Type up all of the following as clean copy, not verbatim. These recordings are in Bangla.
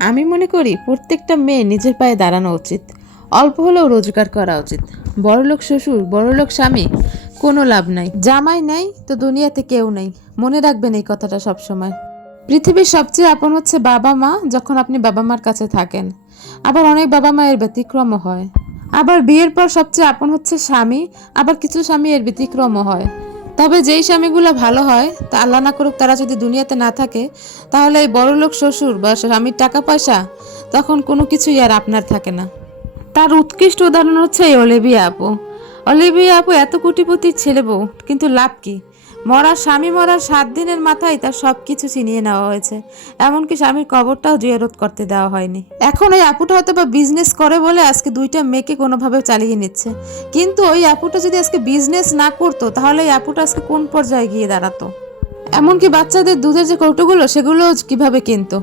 আমি মনে করি প্রত্যেকটা মেয়ে নিজের পায়ে দাঁড়ানো উচিত, অল্প হলেও রোজগার করা উচিত। বড়লোক শ্বশুর বড়লোক স্বামী কোনো লাভ নাই, জামাই নাই তো দুনিয়াতে কেউ নাই। মনে রাখবেন এই কথাটা সব সময়। পৃথিবীর সবচেয়ে আপন হচ্ছে বাবা মা, যখন আপনি বাবা মার কাছে থাকেন। আবার অনেক বাবা মায়ের ব্যতিক্রমও হয়। আবার বিয়ের পর সবচেয়ে আপন হচ্ছে স্বামী, আবার কিছু স্বামী এর ব্যতিক্রমও হয়। তবে যেই স্বামীগুলো ভালো হয়, তা আল্লাহ না করুক তারা যদি দুনিয়াতে না থাকে, তাহলে এই বড়লোক শ্বশুর বা স্বামীর টাকা পয়সা তখন কোনো কিছুই আর আপনার থাকে না। তার উৎকৃষ্ট উদাহরণ হচ্ছে এই অলিভিয়া আপু। অলিভিয়া আপু এত কোটিপতির ছেলে বউ, কিন্তু লাভ কি? স্বামী মরার 7 দিনের মাথায় তার সব কিছু ছিনিয়ে নেওয়া হয়েছে। এমনকি স্বামীর কবরটাও জিয়ারত করতে দেওয়া হয়নি। এখন ওই আপুটা হয়তো বা বিজনেস করে বলে আজকে 2টা মেয়েকে কোনোভাবে চালিয়ে নিচ্ছে। কিন্তু ওই আপুটা যদি আজকে বিজনেস না করতো, তাহলে এই আপুটা আজকে কোন পর্যায়ে গিয়ে দাঁড়াতো? এমনকি বাচ্চাদের দুধের যে কৌটোগুলো সেগুলো কিভাবে কিনতো?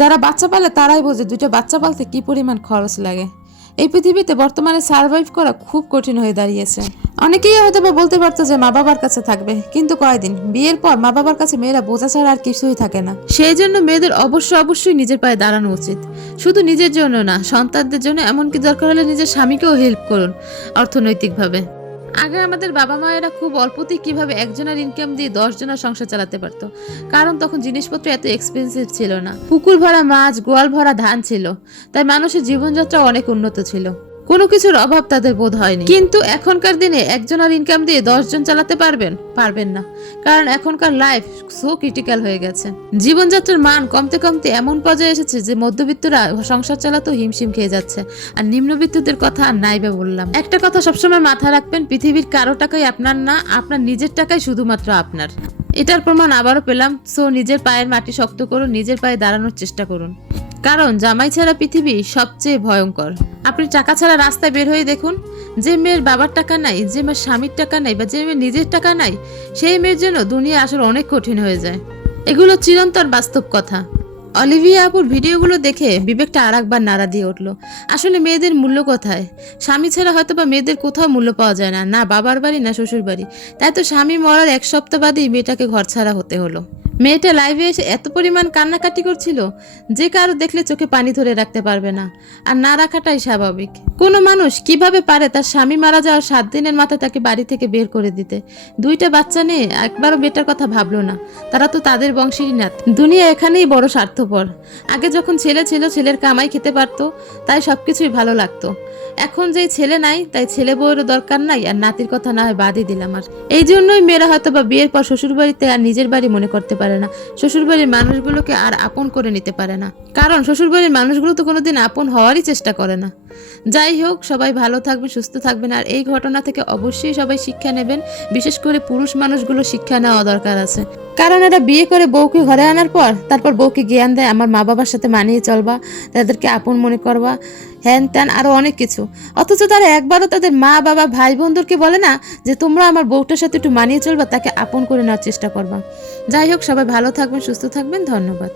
যারা বাচ্চা পালে তারাই বোঝে 2টা বাচ্চা পালতে কি পরিমাণ খরচ লাগে। এই পৃথিবীতে বর্তমানে সার্ভাইভ করা খুব কঠিন হয়ে দাঁড়িয়েছে। অনেকেই হয়তো বা বলতে পারতো যে মা বাবার কাছে থাকবে, কিন্তু কয়দিন বিয়ের পর মা বাবার কাছে মেয়েরা বোঝা ছাড়া আর কিছুই থাকে না। সেই জন্য মেয়েদের অবশ্যই নিজের পায়ে দাঁড়ানো উচিত। শুধু নিজের জন্য না, সন্তানদের জন্য, এমনকি দরকার হলে নিজের স্বামীকেও হেল্প করুন অর্থনৈতিকভাবে। আগে আমাদের বাবা মায়েরা খুব অল্পতেই কিভাবে একজনের ইনকাম দিয়ে 10 জনের সংসার চালাতে পারতো, কারণ তখন জিনিসপত্র এত এক্সপেন্সিভ ছিল না। পুকুর ভরা মাছ, গোয়াল ভরা ধান ছিল, তাই মানুষের জীবনযাত্রা অনেক উন্নত ছিল। কোনো কিছুর অভাব তাদের বোধ হয়নি। কিন্তু এখনকার দিনে একজনের ইনকাম দিয়ে 10 জন চালাতে পারবেন না, কারণ এখনকার লাইফ সো ক্রিটিক্যাল হয়ে গেছে। জীবনযাত্রার মান কমতে কমতে এমন পর্যায়ে এসেছে যে মধ্যবিত্তরা সংসার চালাতেও হিমশিম খেয়ে যাচ্ছে, আর নিম্নবিত্তদের কথা আর নাই বা বললাম। একটা কথা সবসময় মাথায় রাখবেন, পৃথিবীর কারো টাকাই আপনার না, আপনার নিজের টাকাই শুধুমাত্র আপনার। এটার প্রমাণ আবারও পেলাম। সো নিজের পায়ের মাটি শক্ত করুন, নিজের পায়ে দাঁড়ানোর চেষ্টা করুন, কারণ জামাই ছাড়া পৃথিবী সবচেয়ে ভয়ঙ্কর। আপনি টাকা ছাড়া রাস্তায় বের হয়ে দেখুন, যে মেয়ের বাবার টাকা নাই, যে মেয়ের স্বামীর টাকা নাই, বা যে মেয়ের নিজের টাকা নাই, সেই মেয়ের জন্য দুনিয়া আসলে অনেক কঠিন হয়ে যায়। এগুলো চিরন্তন বাস্তব কথা। অলিভিয়া আপুর ভিডিওগুলো দেখে বিবেকটা আরেকবার নাড়া দিয়ে উঠলো। আসলে মেয়েদের মূল্য কোথায়? স্বামী ছাড়া হয়তো বা মেয়েদের কোথাও মূল্য পাওয়া যায় না, না বাবার বাড়ি না শ্বশুর বাড়ি। তাই তো স্বামী মরার 1 সপ্তাহ বাদেই মেয়েটাকে ঘর ছাড়া হতে হলো। মেয়েটা লাইভে এসে এত পরিমাণ কান্নাকাটি করছিল, যে কারো দেখলে চোখে পানি ধরে রাখতে পারবে না, আর না রাখাটাই স্বাভাবিক। কোনো মানুষ কিভাবে পারে তার স্বামী মারা যাওয়ার 7 দিনের মাথায় তাকে বাড়ি থেকে বের করে দিতে? 2টা বাচ্চা নিয়ে একবারও বেটার কথা ভাবলো না। তারা তো তাদের বংশেরই না। দুনিয়া এখানেই বড় স্বার্থপর। আগে যখন ছেলে ছিল, ছেলের কামাই খেতে পারতো, তাই সবকিছুই ভালো লাগতো। এখন যেই ছেলে নাই, তাই ছেলে বউয়েরও দরকার নাই, আর নাতির কথা না হয় বাদই দিলাম। আর এই জন্যই মেয়েরা হয়তো বা বিয়ের পর শ্বশুর বাড়িতে আর নিজের বাড়ি মনে করতে পারে না, শ্বশুর বাড়ির মানুষগুলোকে আর আপন করে নিতে পারে না, কারণ শ্বশুর বাড়ির মানুষগুলো তো কোনোদিন আপন হওয়ারই চেষ্টা করে না। যাই হোক, সবাই ভালো থাকবেন, সুস্থ থাকবেন, আর এই ঘটনা থেকে অবশ্যই সবাই শিক্ষা নেবেন। বিশেষ করে পুরুষ মানুষগুলো শিক্ষা নেওয়া দরকার আছে, কারণ এরা বিয়ে করে বউকে ঘরে আনার পর তারপর বউকে জ্ঞান দেয় আমার মা বাবার সাথে মানিয়ে চলবা, তাদেরকে আপন মনে করবা, হ্যান ত্যান আরো অনেক কিছু। অথচ তারা একবারও তাদের মা বাবা ভাই বোনদেরকে বলে না যে তোমরা আমার বউটার সাথে একটু মানিয়ে চলবা, তাকে আপন করে নেওয়ার চেষ্টা করবা। যাই হোক, সবাই ভালো থাকবেন, সুস্থ থাকবেন, ধন্যবাদ।